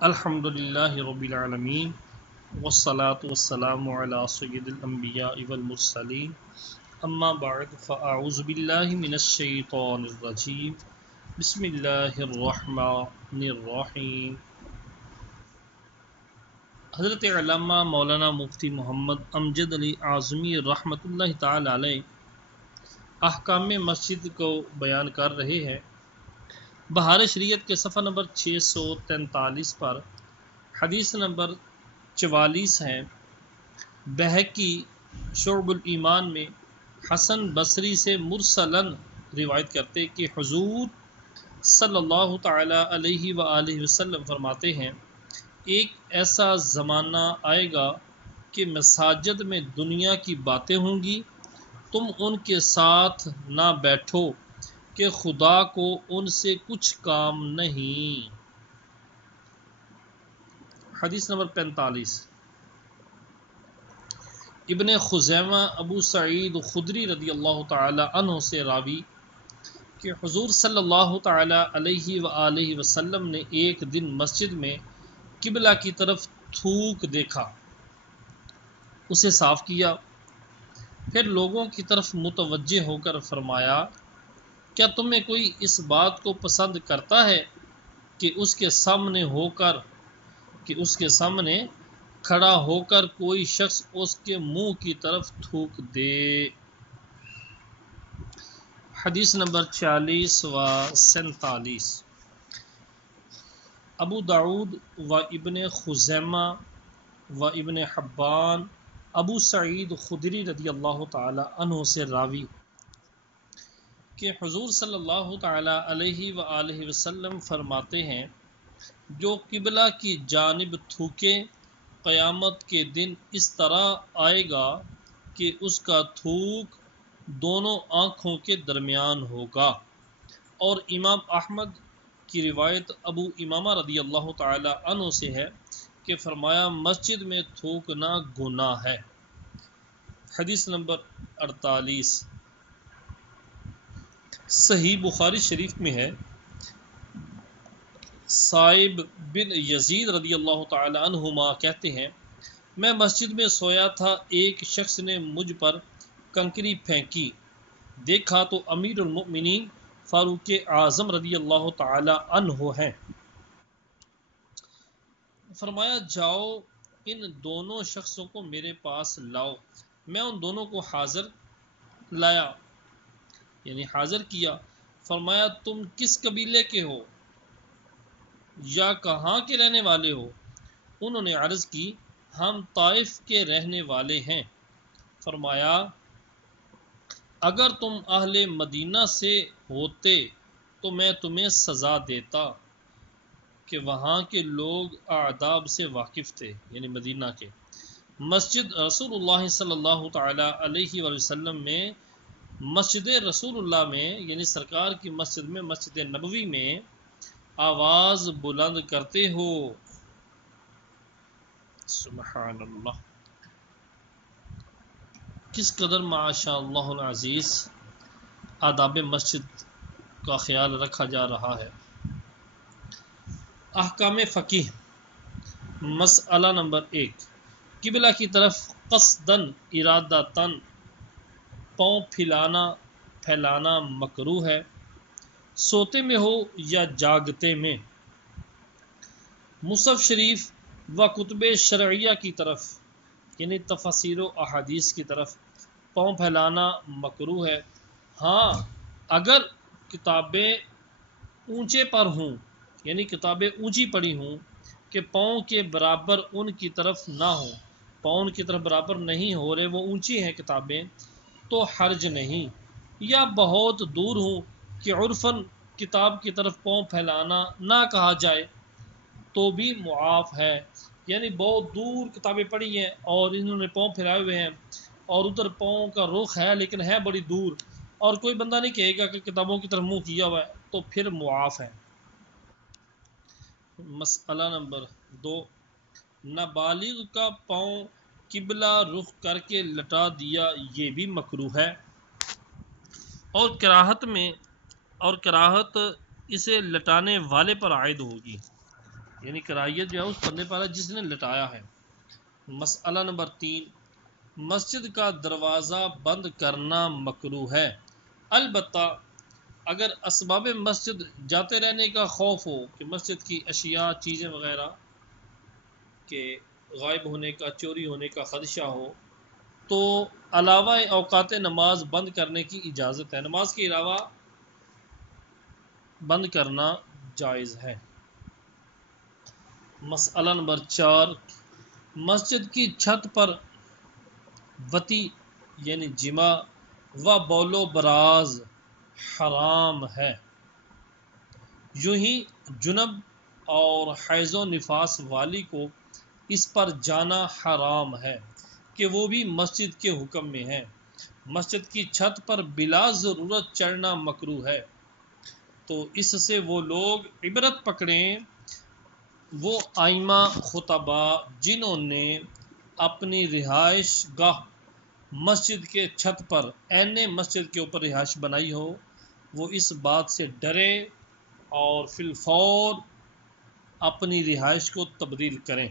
الحمد للہ رب العالمین والصلاة والسلام علی سید الانبیاء والمرسلین اما بعد فاعوذ باللہ من الشیطان الرجیم بسم اللہ الرحمن الرحیم۔ حضرت علامہ مولانا مفتی محمد امجد علی اعظمی رحمۃ اللہ تعالی علیہ احکام مسجد کو بیان کر رہے ہیں۔ بہار شریعت کے صفحہ نمبر 643 پر حدیث نمبر 44 ہے۔ بہقی شعب الایمان میں حسن بصری سے مرسلن روایت کرتے کہ حضور صلی اللہ تعالی علیہ وآلہ وسلم فرماتے ہیں، ایک ایسا زمانہ آئے گا کہ مساجد میں دنیا کی باتیں ہوں گی، تم ان کے ساتھ نہ بیٹھو کہ خدا کو ان سے کچھ کام نہیں۔ حدیث نمبر 45۔ ابن خزیمہ ابو سعید خدری رضی اللہ تعالی عنہ سے راوی کہ حضور صلی اللہ تعالی علیہ وآلہ وسلم نے ایک دن مسجد میں قبلہ کی طرف تھوک دیکھا، اسے صاف کیا، پھر لوگوں کی طرف متوجہ ہو کر فرمایا، کیا تمہیں کوئی اس بات کو پسند کرتا ہے کہ اس کے سامنے کھڑا ہو کر کوئی شخص اس کے منہ کی طرف تھوک دے؟ حدیث نمبر 46 و 47۔ ابو داود و ابن خزیمہ و ابن حبان ابو سعید خدری رضی اللہ تعالی عنہ سے راوی کہ حضور صلی اللہ تعالی علیہ وآلہ وسلم فرماتے ہیں، جو قبلہ کی جانب تھوکے قیامت کے دن اس طرح آئے گا کہ اس کا تھوک دونوں آنکھوں کے درمیان ہوگا۔ اور امام احمد کی روایت ابو امامہ رضی اللہ تعالی عنہ سے ہے کہ فرمایا، مسجد میں تھوکنا گناہ ہے۔ حدیث نمبر 48۔ صحیح بخاری شریف میں ہے، صائب بن یزید رضی اللہ تعالی عنہما کہتے ہیں، میں مسجد میں سویا تھا، ایک شخص نے مجھ پر کنکری پھینکی، دیکھا تو امیر المؤمنین فاروق اعظم رضی اللہ تعالی عنہ ہیں۔ فرمایا، جاؤ ان دونوں شخصوں کو میرے پاس لاؤ۔ میں ان دونوں کو حاضر کیا۔ فرمایا، تم کس قبیلے کے ہو یا کہاں کے رہنے والے ہو؟ انہوں نے عرض کی، ہم طائف کے رہنے والے ہیں۔ فرمایا، اگر تم اہل مدینہ سے ہوتے تو میں تمہیں سزا دیتا کہ وہاں کے لوگ آداب سے واقف تھے، یعنی مدینہ کے۔ مسجد رسول اللہ صلی اللہ تعالی علیہ وسلم میں، مسجد رسول اللہ میں یعنی سرکار کی مسجد میں، مسجد نبوی میں آواز بلند کرتے ہو۔ سبحان اللہ، کس قدر ماشاء اللہ العزیز آداب مسجد کا خیال رکھا جا رہا ہے۔ احکام فقہ۔ مسئلہ نمبر 1، قبلہ کی طرف قصدن ارادتاً پاؤں پھیلانا مکروہ ہے، سوتے میں ہو یا جاگتے میں۔ مصحف شریف و کتب شرعیہ کی طرف یعنی تفاسیر و احادیث کی طرف پاؤں پھیلانا مکروہ ہے، ہاں اگر کتابیں اونچے پر ہوں، یعنی کتابیں اونچی پڑی ہوں کہ پاؤں کے برابر ان کی طرف نہ ہوں، پاؤں کی طرف برابر نہیں ہو رہے، وہ اونچی ہیں کتابیں، تو حرج نہیں، یا بہت دور ہوں کہ عرفاً کتاب کی طرف پاؤں پھیلانا نہ کہا جائے تو بھی معاف ہے، یعنی بہت دور کتابیں پڑھی ہیں اور انہوں نے پاؤں پھیلائے ہوئے ہیں اور ادھر پاؤں کا رخ ہے لیکن ہے بڑی دور، اور کوئی بندہ نہیں کہے گا کہ کتابوں کی طرف منہ کیا ہوا ہے، تو پھر معاف ہے۔ مسئلہ نمبر 2، نابالغ کا پاؤں قبلہ رخ کر کے لٹا دیا، یہ بھی مکروہ ہے، اور کراہت اسے لٹانے والے پر عائد ہوگی۔ یعنی کراہیت جو ہے اس بندے پر ہے جس نے لٹایا ہے۔ مسئلہ نمبر 3، مسجد کا دروازہ بند کرنا مکروہ ہے، البتہ اگر اسباب مسجد جاتے رہنے کا خوف ہو کہ مسجد کی اشیاء چیزیں وغیرہ کے غائب ہونے کا، چوری ہونے کا خدشہ ہو تو علاوہ اوقات نماز بند کرنے کی اجازت ہے، نماز کے علاوہ بند کرنا جائز ہے۔ مسئلہ نمبر 4، مسجد کی چھت پر وطی یعنی جمع و بول و براز حرام ہے، یوں ہی جنب اور حیض و نفاس والی کو اس پر جانا حرام ہے کہ وہ بھی مسجد کے حکم میں ہے۔ مسجد کی چھت پر بلا ضرورت چڑھنا مکروہ ہے، تو اس سے وہ لوگ عبرت پکڑیں، وہ ائمہ خطبہ جنہوں نے اپنی رہائش گاہ مسجد کے چھت پر عین مسجد کے اوپر رہائش بنائی ہو، وہ اس بات سے ڈرے اور فی الفور اپنی رہائش کو تبدیل کریں۔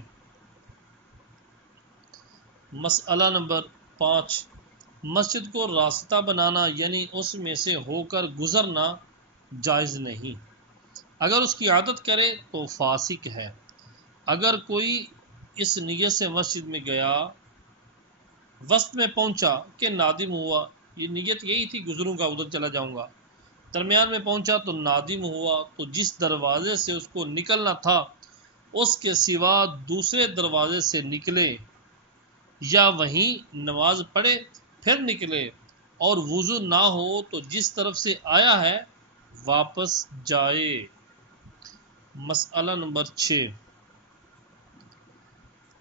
مسئلہ نمبر 5، مسجد کو راستہ بنانا یعنی اس میں سے ہو کر گزرنا جائز نہیں، اگر اس کی عادت کرے تو فاسق ہے۔ اگر کوئی اس نیت سے مسجد میں گیا، وسط میں پہنچا کہ نادم ہوا، یہ نیت یہی تھی گزروں گا ادھر چلا جاؤں گا، درمیان میں پہنچا تو نادم ہوا، تو جس دروازے سے اس کو نکلنا تھا اس کے سوا دوسرے دروازے سے نکلے، یا وہیں نماز پڑھے پھر نکلے، اور وضو نہ ہو تو جس طرف سے آیا ہے واپس جائے۔ مسئلہ نمبر 6،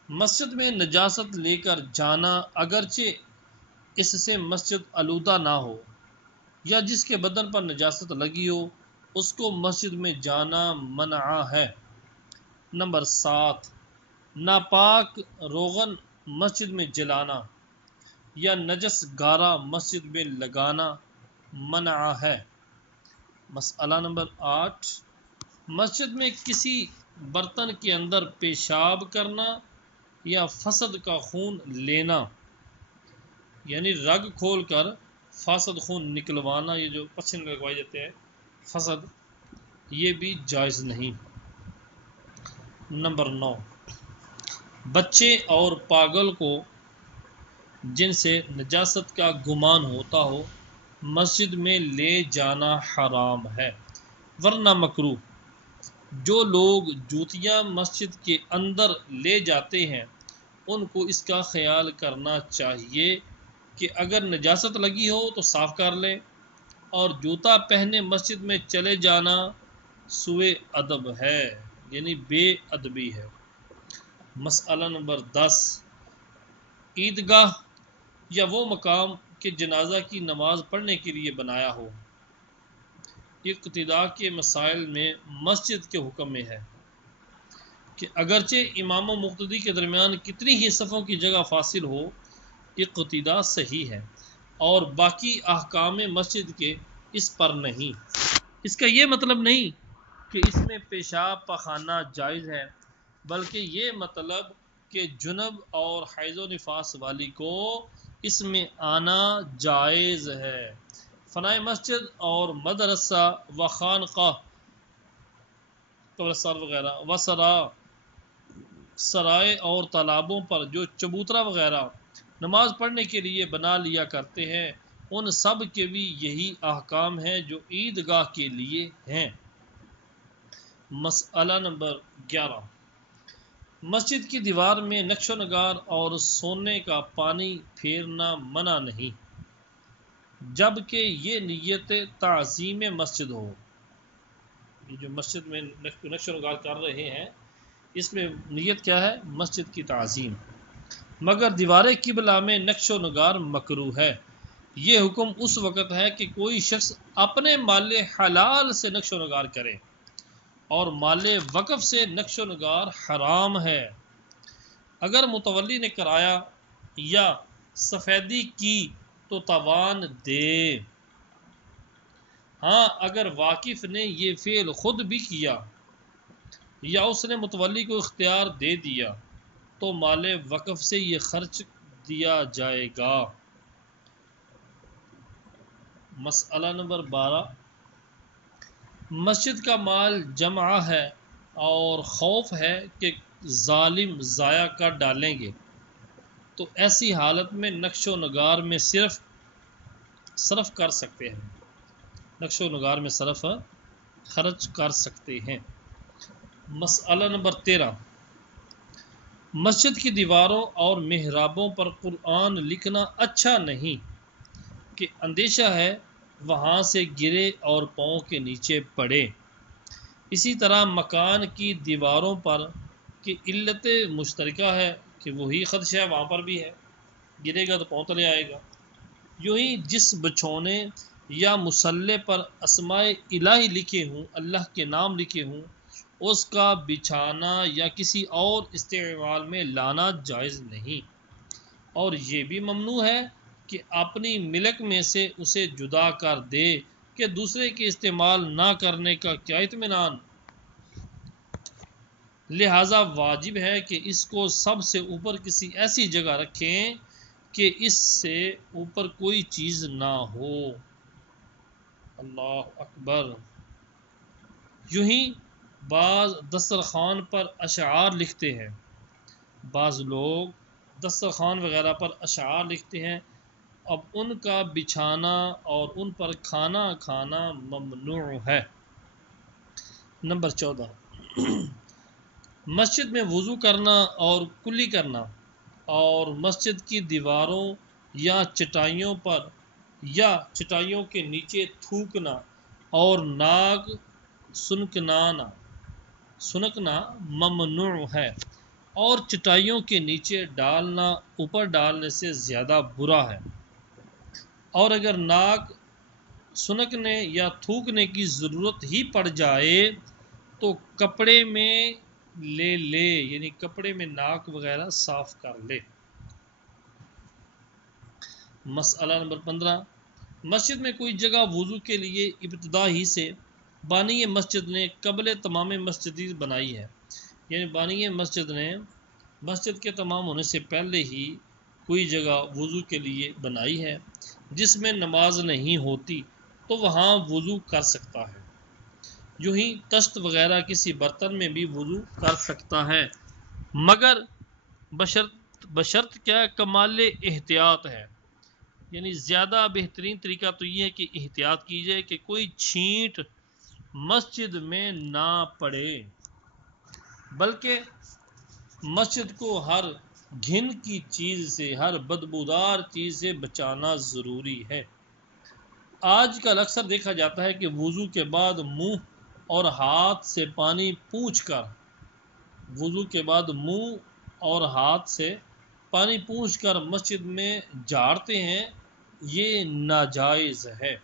مسجد میں نجاست لے کر جانا اگرچہ اس سے مسجد آلودہ نہ ہو، یا جس کے بدن پر نجاست لگی ہو اس کو مسجد میں جانا منع ہے۔ نمبر 7، ناپاک روغن مسجد میں جلانا یا نجس گارا مسجد میں لگانا منع ہے۔ مسئلہ نمبر 8، مسجد میں کسی برتن کے اندر پیشاب کرنا یا فسد کا خون لینا، یعنی رگ کھول کر فاسد خون نکلوانا، یہ جو پچھنے لگوائے جاتے ہیں فسد، یہ بھی جائز نہیں۔ نمبر 9، بچے اور پاگل کو جن سے نجاست کا گمان ہوتا ہو مسجد میں لے جانا حرام ہے، ورنہ مکروہ۔ جو لوگ جوتیاں مسجد کے اندر لے جاتے ہیں ان کو اس کا خیال کرنا چاہیے کہ اگر نجاست لگی ہو تو صاف کر لیں، اور جوتا پہنے مسجد میں چلے جانا سوء ادب ہے، یعنی بے ادبی ہے۔ مسئلہ نمبر 10، عیدگاہ یا وہ مقام کہ جنازہ کی نماز پڑھنے کے لیے بنایا ہو، اقتداء کے مسائل میں مسجد کے حکم میں ہے کہ اگرچہ امام و مقتدی کے درمیان کتنی ہی صفوں کی جگہ فاصل ہو، اقتداء صحیح ہے، اور باقی احکام مسجد کے اس پر نہیں۔ اس کا یہ مطلب نہیں کہ اس میں پیشاب پخانہ جائز ہے، بلکہ یہ مطلب کہ جنب اور حیض و نفاس والی کو اس میں آنا جائز ہے۔ فنائے مسجد اور مدرسہ و خانقاہ قبرستان وغیرہ و سرائے اور تالابوں پر جو چبوترا وغیرہ نماز پڑھنے کے لیے بنا لیا کرتے ہیں ان سب کے بھی یہی احکام ہیں جو عیدگاہ کے لیے ہیں۔ مسئلہ نمبر 11، مسجد کی دیوار میں نقش و نگار اور سونے کا پانی پھیرنا منع نہیں، جبکہ یہ نیت تعظیم مسجد ہو۔ یہ جو مسجد میں نقش و نگار کر رہے ہیں اس میں نیت کیا ہے؟ مسجد کی تعظیم۔ مگر دیوار قبلہ میں نقش و نگار مکروہ ہے۔ یہ حکم اس وقت ہے کہ کوئی شخص اپنے مال حلال سے نقش و نگار کرے، اور مال وقف سے نقش و نگار حرام ہے۔ اگر متولی نے کرایا یا سفیدی کی تو تاوان دے، ہاں اگر واقف نے یہ فعل خود بھی کیا یا اس نے متولی کو اختیار دے دیا تو مال وقف سے یہ خرچ دیا جائے گا۔ مسئلہ نمبر 12، مسجد کا مال جمع ہے اور خوف ہے کہ ظالم ضائع کر ڈالیں گے، تو ایسی حالت میں نقش و نگار میں صرف کر سکتے ہیں، نقش و نگار میں صرف خرچ کر سکتے ہیں۔ مسئلہ نمبر 13، مسجد کی دیواروں اور محرابوں پر قرآن لکھنا اچھا نہیں کہ اندیشہ ہے وہاں سے گرے اور پاؤں کے نیچے پڑے۔ اسی طرح مکان کی دیواروں پر کہ علت مشترکہ ہے کہ وہی خدشہ ہے، وہاں پر بھی ہے، گرے گا تو پاؤں تلے آئے گا۔ یوں ہی جس بچھونے یا مسلح پر اسماء الہی لکھے ہوں، اللہ کے نام لکھے ہوں، اس کا بچھانا یا کسی اور استعمال میں لانا جائز نہیں، اور یہ بھی ممنوع ہے کہ اپنی ملک میں سے اسے جدا کر دے کہ دوسرے کے استعمال نہ کرنے کا کیا اطمینان۔ لہذا واجب ہے کہ اس کو سب سے اوپر کسی ایسی جگہ رکھیں کہ اس سے اوپر کوئی چیز نہ ہو۔ اللہ اکبر۔ یوں ہی بعض دسترخوان پر اشعار لکھتے ہیں، بعض لوگ دسترخوان وغیرہ پر اشعار لکھتے ہیں، اب ان کا بچھانا اور ان پر کھانا ممنوع ہے۔ نمبر 14، مسجد میں وضو کرنا اور کلی کرنا اور مسجد کی دیواروں یا چٹائیوں پر یا چٹائیوں کے نیچے تھوکنا اور ناک سنکنا ممنوع ہے، اور چٹائیوں کے نیچے ڈالنا اوپر ڈالنے سے زیادہ برا ہے، اور اگر ناک سنکنے یا تھوکنے کی ضرورت ہی پڑ جائے تو کپڑے میں لے یعنی کپڑے میں ناک وغیرہ صاف کر لے۔ مسئلہ نمبر 15، مسجد میں کوئی جگہ وضو کے لیے ابتدا ہی سے بانی مسجد نے قبل تمام مسجد بنائی ہے، یعنی بانی مسجد نے مسجد کے تمام ہونے سے پہلے ہی کوئی جگہ وضو کے لیے بنائی ہے جس میں نماز نہیں ہوتی تو وہاں وضو کر سکتا ہے۔ یوں ہی طشت وغیرہ کسی برتن میں بھی وضو کر سکتا ہے، مگر بشرط کیا کمال احتیاط ہے، یعنی زیادہ بہترین طریقہ تو یہ ہے کہ احتیاط کی جائے کہ کوئی چھینٹ مسجد میں نہ پڑے، بلکہ مسجد کو ہر گھن کی چیز سے، ہر بدبودار چیز سے بچانا ضروری ہے۔ آج کل اکثر دیکھا جاتا ہے کہ وضو کے بعد منہ اور ہاتھ سے پانی پونچھ کر مسجد میں جھاڑتے ہیں، یہ ناجائز ہے۔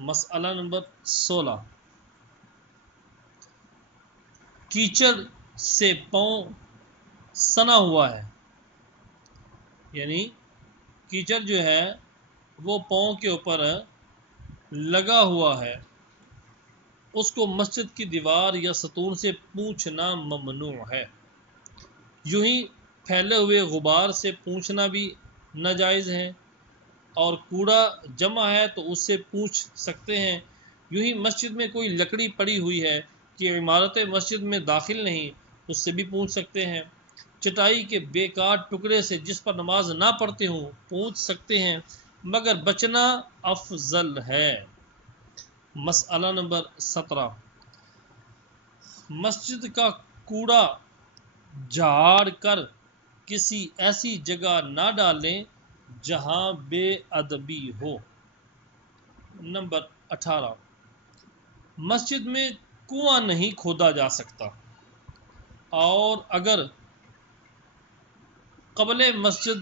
مسئلہ نمبر 16، کیچڑ سے پاؤں سنا ہوا ہے، یعنی کیچڑ جو ہے وہ پاؤں کے اوپر لگا ہوا ہے، اس کو مسجد کی دیوار یا ستون سے پونچھنا ممنوع ہے۔ یوں ہی پھیلے ہوئے غبار سے پونچھنا بھی ناجائز ہے، اور کوڑا جمع ہے تو اس سے پونچھ سکتے ہیں۔ یوں ہی مسجد میں کوئی لکڑی پڑی ہوئی ہے کہ عمارت مسجد میں داخل نہیں، اس سے بھی پونچھ سکتے ہیں۔ چٹائی کے بیکار ٹکڑے سے جس پر نماز نہ پڑھتے ہوں پونچھ سکتے ہیں، مگر بچنا افضل ہے۔ مسئلہ نمبر 17، مسجد کا کوڑا جھاڑ کر کسی ایسی جگہ نہ ڈالیں جہاں بے ادبی ہو۔ نمبر 18، مسجد میں کنواں نہیں کھودا جا سکتا، اور اگر قبل مسجد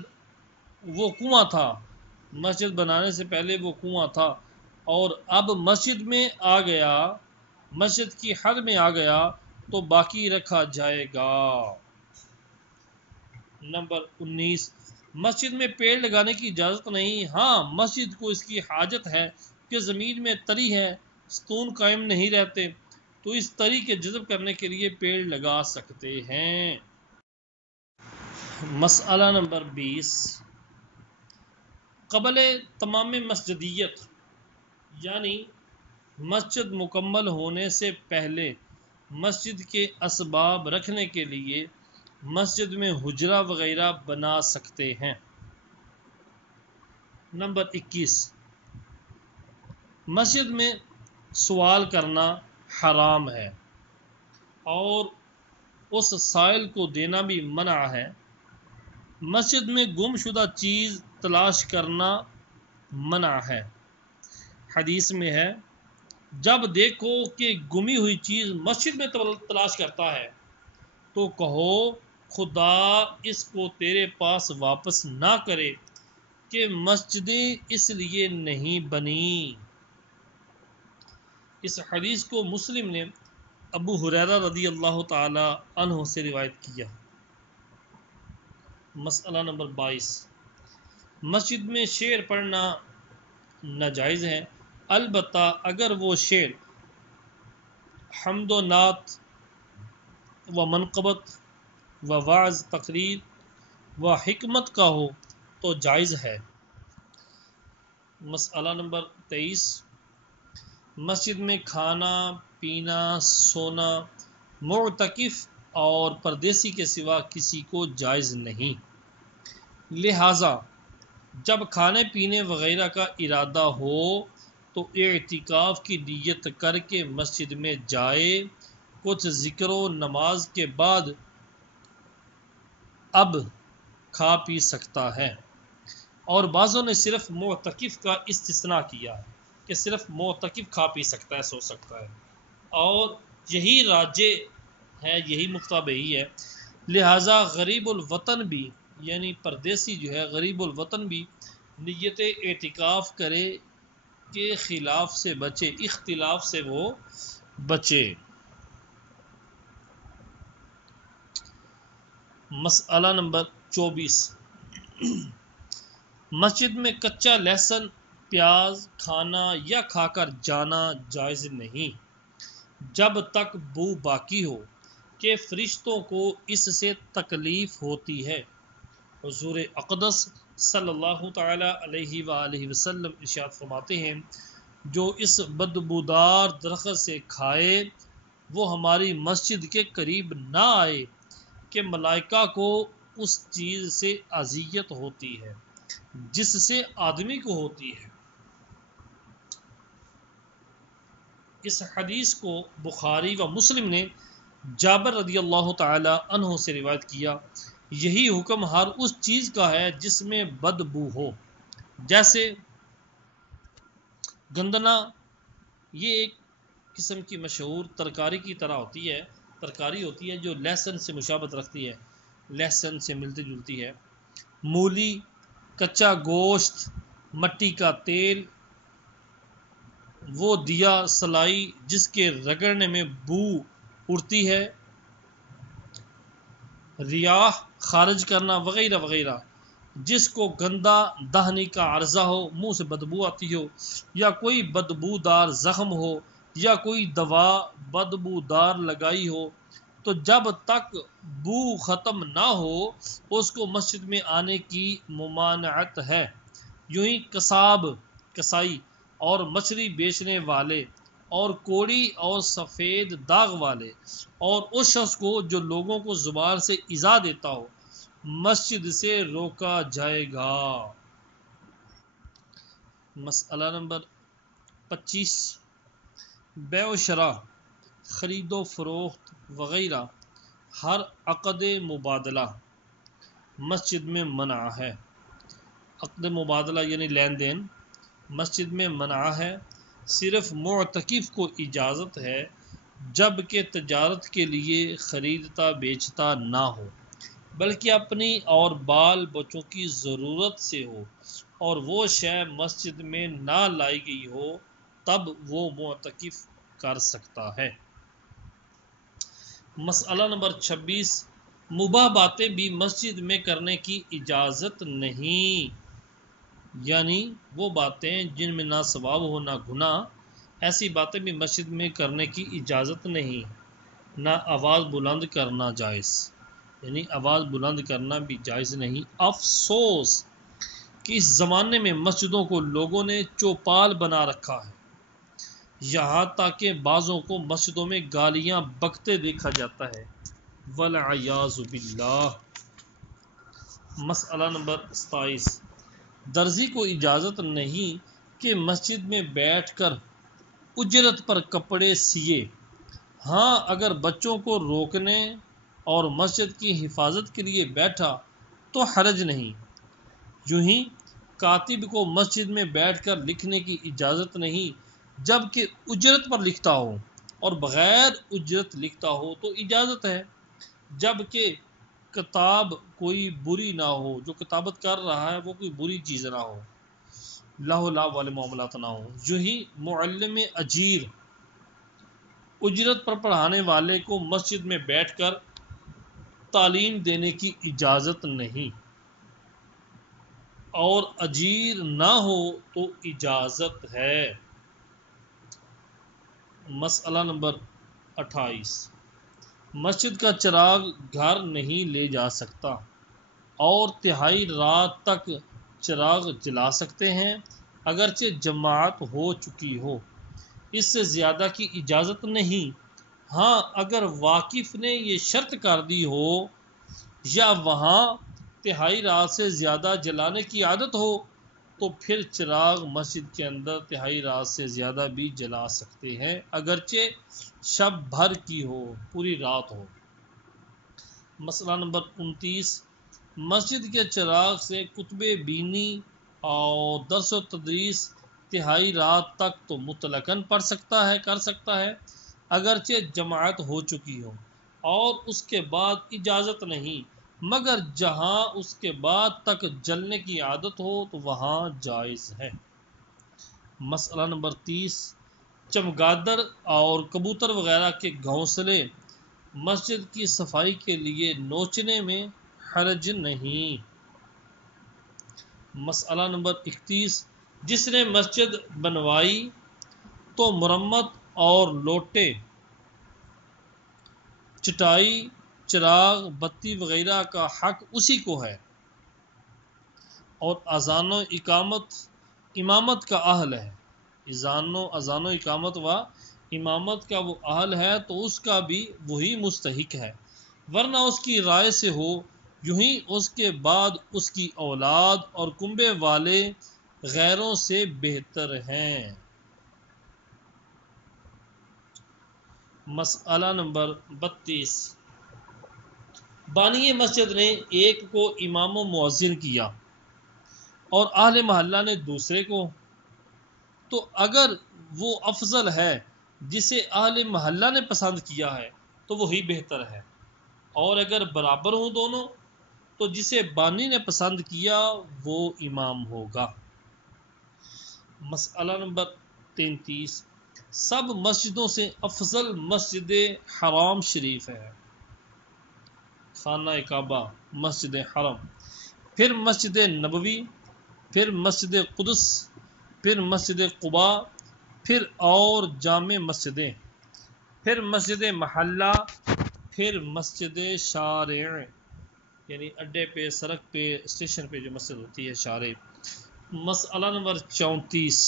وہ کنواں تھا، مسجد بنانے سے پہلے وہ کنواں تھا اور اب مسجد میں آ گیا، مسجد کی حد میں آ گیا تو باقی رکھا جائے گا۔ نمبر 19، مسجد میں پیڑ لگانے کی اجازت نہیں، ہاں مسجد کو اس کی حاجت ہے کہ زمین میں تری ہے، ستون قائم نہیں رہتے، تو تو اس تری کے جذب کرنے کے لیے پیڑ لگا سکتے ہیں۔ مسئلہ نمبر 20، قبل تمام مسجدیت یعنی مسجد مکمل ہونے سے پہلے مسجد کے اسباب رکھنے کے لیے مسجد میں حجرہ وغیرہ بنا سکتے ہیں۔ نمبر 21، مسجد میں سوال کرنا حرام ہے اور اس سائل کو دینا بھی منع ہے۔ مسجد میں گم شدہ چیز تلاش کرنا منع ہے۔ حدیث میں ہے، جب دیکھو کہ گمی ہوئی چیز مسجد میں تلاش کرتا ہے تو کہو خدا اس کو تیرے پاس واپس نہ کرے کہ مسجدیں اس لیے نہیں بنی۔ اس حدیث کو مسلم نے ابو ہریرہ رضی اللہ تعالی عنہ سے روایت کیا۔ مسئلہ نمبر 22، مسجد میں شعر پڑھنا ناجائز ہے، البتہ اگر وہ شعر حمد و نعت و منقبت و وعظ تقریر و حکمت کا ہو تو جائز ہے۔ مسئلہ نمبر 23، مسجد میں کھانا پینا سونا معتکف اور پردیسی کے سوا کسی کو جائز نہیں، لہٰذا جب کھانے پینے وغیرہ کا ارادہ ہو تو اعتکاف کی نیت کر کے مسجد میں جائے، کچھ ذکر و نماز کے بعد اب کھا پی سکتا ہے۔ اور بعضوں نے صرف معتکف کا استثناء کیا ہے کہ صرف معتکف کھا پی سکتا ہے، سو سکتا ہے، اور یہی راجح ہے، یہی مفتابہی ہے۔ لہٰذا غریب الوطن بھی یعنی پردیسی جو ہے غریب الوطن بھی نیت اعتکاف کرے کے خلاف سے بچے، اختلاف سے وہ بچے۔ مسئلہ نمبر 24، مسجد میں کچا لہسن پیاز کھانا یا کھا کر جانا جائز نہیں جب تک بو باقی ہو کہ فرشتوں کو اس سے تکلیف ہوتی ہے۔ حضور اقدس صلی اللہ تعالی علیہ وآلہ وسلم ارشاد فرماتے ہیں، جو اس بدبودار درخت سے کھائے وہ ہماری مسجد کے قریب نہ آئے کہ ملائکہ کو اس چیز سے اذیت ہوتی ہے جس سے آدمی کو ہوتی ہے۔ اس حدیث کو بخاری و مسلم نے جابر رضی اللہ تعالی عنہ سے روایت کیا۔ یہی حکم ہر اس چیز کا ہے جس میں بدبو ہو، جیسے گندنا، یہ ایک قسم کی مشہور ترکاری کی طرح ہوتی ہے، ترکاری ہوتی ہے جو لہسن سے مشابہت رکھتی ہے، لہسن سے ملتی جلتی ہے۔ مولی، کچا گوشت، مٹی کا تیل، وہ دیا سلائی جس کے رگڑنے میں بو اڑتی ہے، ریاح خارج کرنا وغیرہ وغیرہ، جس کو گندا دہنی کا عرضہ ہو، منہ سے بدبو آتی ہو، یا کوئی بدبودار زخم ہو، یا کوئی دوا بدبودار لگائی ہو، تو جب تک بو ختم نہ ہو اس کو مسجد میں آنے کی ممانعت ہے۔ یوں ہی قصاب، کسائی اور مچھلی بیچنے والے اور کوڑی اور سفید داغ والے اور اس شخص کو جو لوگوں کو زبان سے ایذا دیتا ہو مسجد سے روکا جائے گا۔ مسئلہ نمبر 25، بیع و شراء، خرید و فروخت وغیرہ ہر عقد مبادلہ مسجد میں منع ہے۔ عقد مبادلہ یعنی لین دین مسجد میں منع ہے، صرف معتکف کو اجازت ہے جب کہ تجارت کے لیے خریدتا بیچتا نہ ہو بلکہ اپنی اور بال بچوں کی ضرورت سے ہو اور وہ شے مسجد میں نہ لائی گئی ہو، تب وہ معتکف کر سکتا ہے۔ مسئلہ نمبر 26، مباح باتیں بھی مسجد میں کرنے کی اجازت نہیں، یعنی وہ باتیں جن میں نہ ثواب ہو نہ گناہ، ایسی باتیں بھی مسجد میں کرنے کی اجازت نہیں، نہ آواز بلند کرنا جائز، یعنی آواز بلند کرنا بھی جائز نہیں۔ افسوس کہ اس زمانے میں مسجدوں کو لوگوں نے چوپال بنا رکھا ہے، یہاں تک کہ بعضوں کو مسجدوں میں گالیاں بکتے دیکھا جاتا ہے، والعیاذ باللہ۔ مسئلہ نمبر 27، درزی کو اجازت نہیں کہ مسجد میں بیٹھ کر اجرت پر کپڑے سیے، ہاں اگر بچوں کو روکنے اور مسجد کی حفاظت کے لیے بیٹھا تو حرج نہیں۔ یوں ہی کاتب کو مسجد میں بیٹھ کر لکھنے کی اجازت نہیں، جبکہ اجرت پر لکھتا ہو، اور بغیر اجرت لکھتا ہو تو اجازت ہے، جبکہ کتاب کوئی بری نہ ہو، جو کتابت کر رہا ہے وہ کوئی بری چیز نہ ہو، لاہ لاہ والے معاملات نہ ہو۔ یوں ہی معلم اجیر اجرت پر پڑھانے والے کو مسجد میں بیٹھ کر تعلیم دینے کی اجازت نہیں، اور اجیر نہ ہو تو اجازت ہے۔ مسئلہ نمبر 28، مسجد کا چراغ گھر نہیں لے جا سکتا، اور تہائی رات تک چراغ جلا سکتے ہیں اگرچہ جماعت ہو چکی ہو، اس سے زیادہ کی اجازت نہیں، ہاں اگر واقف نے یہ شرط کر دی ہو یا وہاں تہائی رات سے زیادہ جلانے کی عادت ہو تو پھر چراغ مسجد کے اندر تہائی رات سے زیادہ بھی جلا سکتے ہیں، اگرچہ شب بھر کی ہو، پوری رات ہو۔ مسئلہ نمبر 29، مسجد کے چراغ سے کتب بینی اور درس و تدریس تہائی رات تک تو مطلقاً کر سکتا ہے اگرچہ جماعت ہو چکی ہو، اور اس کے بعد اجازت نہیں، مگر جہاں اس کے بعد تک جلنے کی عادت ہو تو وہاں جائز ہے۔ مسئلہ نمبر 30، چمگادڑ اور کبوتر وغیرہ کے گھونسلے مسجد کی صفائی کے لیے نوچنے میں حرج نہیں۔ مسئلہ نمبر 31، جس نے مسجد بنوائی تو مرمت اور لوٹے، چٹائی، چراغ، بتی وغیرہ کا حق اسی کو ہے، اور اذان و امامت کا اہل ہے، اذان و اقامت و امامت کا وہ اہل ہے تو اس کا بھی وہی مستحق ہے، ورنہ اس کی رائے سے ہو، یوں ہی اس کے بعد اس کی اولاد اور کنبے والے غیروں سے بہتر ہیں۔ مسئلہ نمبر 32، بانی مسجد نے ایک کو امام و مؤذن کیا اور اہل محلہ نے دوسرے کو، تو اگر وہ افضل ہے جسے اہل محلہ نے پسند کیا ہے تو وہی بہتر ہے، اور اگر برابر ہوں دونوں تو جسے بانی نے پسند کیا وہ امام ہوگا۔ مسئلہ نمبر 33، سب مسجدوں سے افضل مسجد حرام شریف ہے، خانہ کعبہ، مسجد حرم، پھر مسجد نبوی، پھر مسجد قدس، پھر مسجد قباء، پھر اور جامع مسجدیں، پھر مسجد محلہ، پھر مسجد شارع، یعنی اڈے پہ، سڑک پہ، اسٹیشن پہ جو مسجد ہوتی ہے، شارع۔ مسئلہ نمبر 34،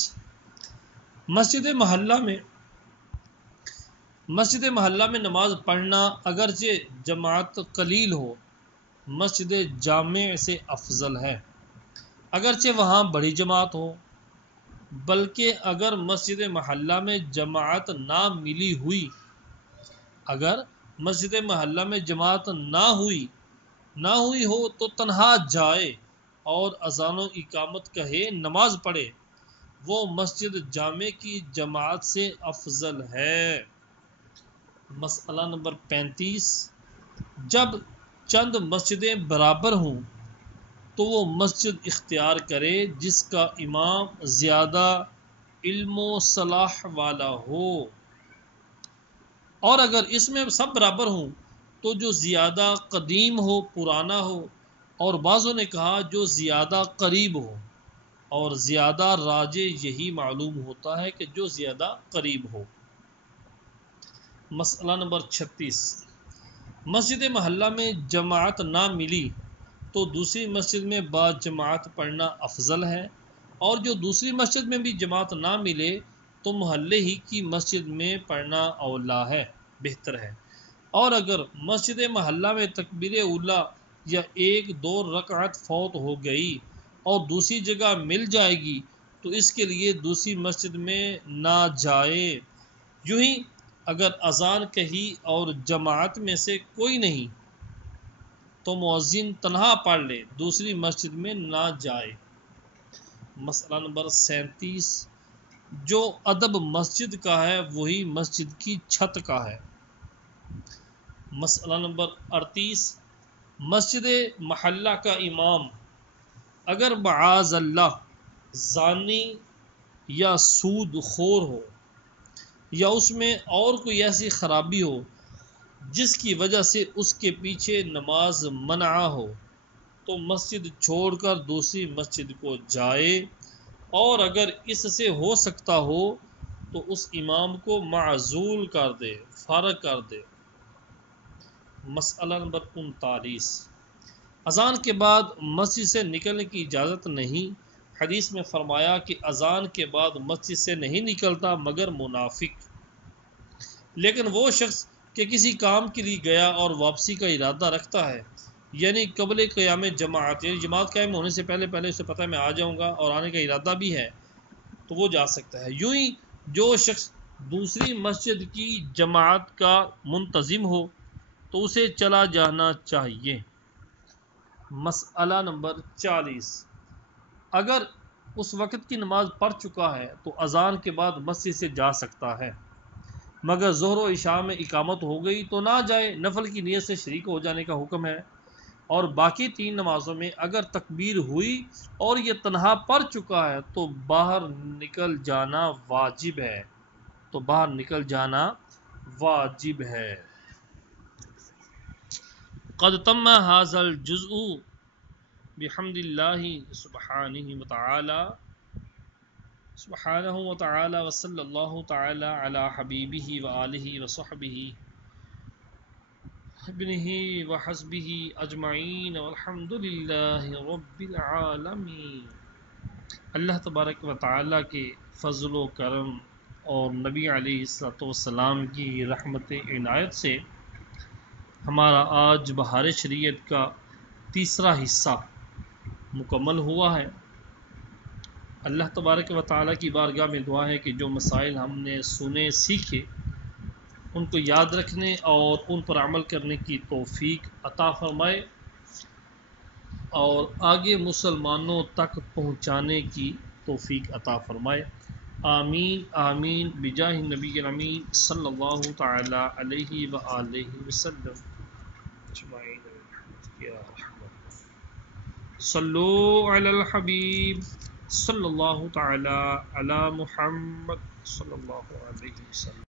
مسجد محلہ میں نماز پڑھنا اگرچہ جماعت قلیل ہو، مسجد جامع سے افضل ہے، اگرچہ وہاں بڑی جماعت ہو، بلکہ اگر مسجد محلہ میں جماعت نہ ملی ہوئی، اگر مسجد محلہ میں جماعت نہ ہوئی ہو تو تنہا جائے اور اذان و اقامت کہے، نماز پڑھے، وہ مسجد جامع کی جماعت سے افضل ہے۔ مسئلہ نمبر 35، جب چند مسجدیں برابر ہوں تو وہ مسجد اختیار کرے جس کا امام زیادہ علم و صلاح والا ہو، اور اگر اس میں سب برابر ہوں تو جو زیادہ قدیم ہو، پرانا ہو، اور بعضوں نے کہا جو زیادہ قریب ہو۔ اور زیادہ راجع یہی معلوم ہوتا ہے کہ جو زیادہ قریب ہو۔ مسئلہ نمبر 36، مسجد محلہ میں جماعت نہ ملی تو دوسری مسجد میں با جماعت پڑھنا افضل ہے، اور جو دوسری مسجد میں بھی جماعت نہ ملے تو محلے ہی کی مسجد میں پڑھنا اولا ہے، بہتر ہے۔ اور اگر مسجد محلہ میں تکبیر اولا یا 1-2 رکعت فوت ہو گئی اور دوسری جگہ مل جائے گی تو اس کے لیے دوسری مسجد میں نہ جائے۔ یوں ہی اگر اذان کہی اور جماعت میں سے کوئی نہیں تو مؤذن تنہا پڑھ لے، دوسری مسجد میں نہ جائے۔ مسئلہ نمبر 37، جو ادب مسجد کا ہے وہی مسجد کی چھت کا ہے۔ مسئلہ نمبر 38، مسجد محلہ کا امام اگر معاذ اللہ زانی یا سود خور ہو یا اس میں اور کوئی ایسی خرابی ہو جس کی وجہ سے اس کے پیچھے نماز منع ہو تو مسجد چھوڑ کر دوسری مسجد کو جائے، اور اگر اس سے ہو سکتا ہو تو اس امام کو معزول کر دے، فارغ کر دے۔ مسئلہ نمبر 39، اذان کے بعد مسجد سے نکلنے کی اجازت نہیں۔ حدیث میں فرمایا کہ اذان کے بعد مسجد سے نہیں نکلتا مگر منافق۔ لیکن وہ شخص کہ کسی کام کے لیے گیا اور واپسی کا ارادہ رکھتا ہے، یعنی قبل قیام جماعت، یعنی جماعت قائم ہونے سے پہلے اسے پتہ ہے میں آ جاؤں گا اور آنے کا ارادہ بھی ہے، تو وہ جا سکتا ہے۔ یوں ہی جو شخص دوسری مسجد کی جماعت کا منتظم ہو تو اسے چلا جانا چاہیے۔ مسئلہ نمبر 40، اگر اس وقت کی نماز پڑھ چکا ہے تو اذان کے بعد مسجد سے جا سکتا ہے، مگر ظہر و عشاء میں اقامت ہو گئی تو نہ جائے، نفل کی نیت سے شریک ہو جانے کا حکم ہے۔ اور باقی 3 نمازوں میں اگر تکبیر ہوئی اور یہ تنہا پڑھ چکا ہے تو باہر نکل جانا واجب ہے، قد تم ھذا الجزء بحمد اللہ سبحانہ وتعالی وصلی اللہ تعالی علی حبیبہ وآلہ وصحبہ ابنہ وحزبہ اجمعین والحمد للہ رب العالمین۔ اللہ تبارک و تعالی کے فضل و کرم اور نبی علیہ الصلوۃ والسلام کی رحمت عنایت سے ہمارا آج بہار شریعت کا تیسرا حصہ مکمل ہوا ہے۔ اللہ تبارک و تعالیٰ کی بارگاہ میں دعا ہے کہ جو مسائل ہم نے سنے سیکھے ان کو یاد رکھنے اور ان پر عمل کرنے کی توفیق عطا فرمائے اور آگے مسلمانوں تک پہنچانے کی توفیق عطا فرمائے۔ آمین آمین بجاہ نبی الامین صلی اللہ تعالی علیہ وآلہ وسلم اجمعین۔ صلو علی الحبیب صلی اللہ تعالی علی محمد صلی اللہ علیہ وسلم۔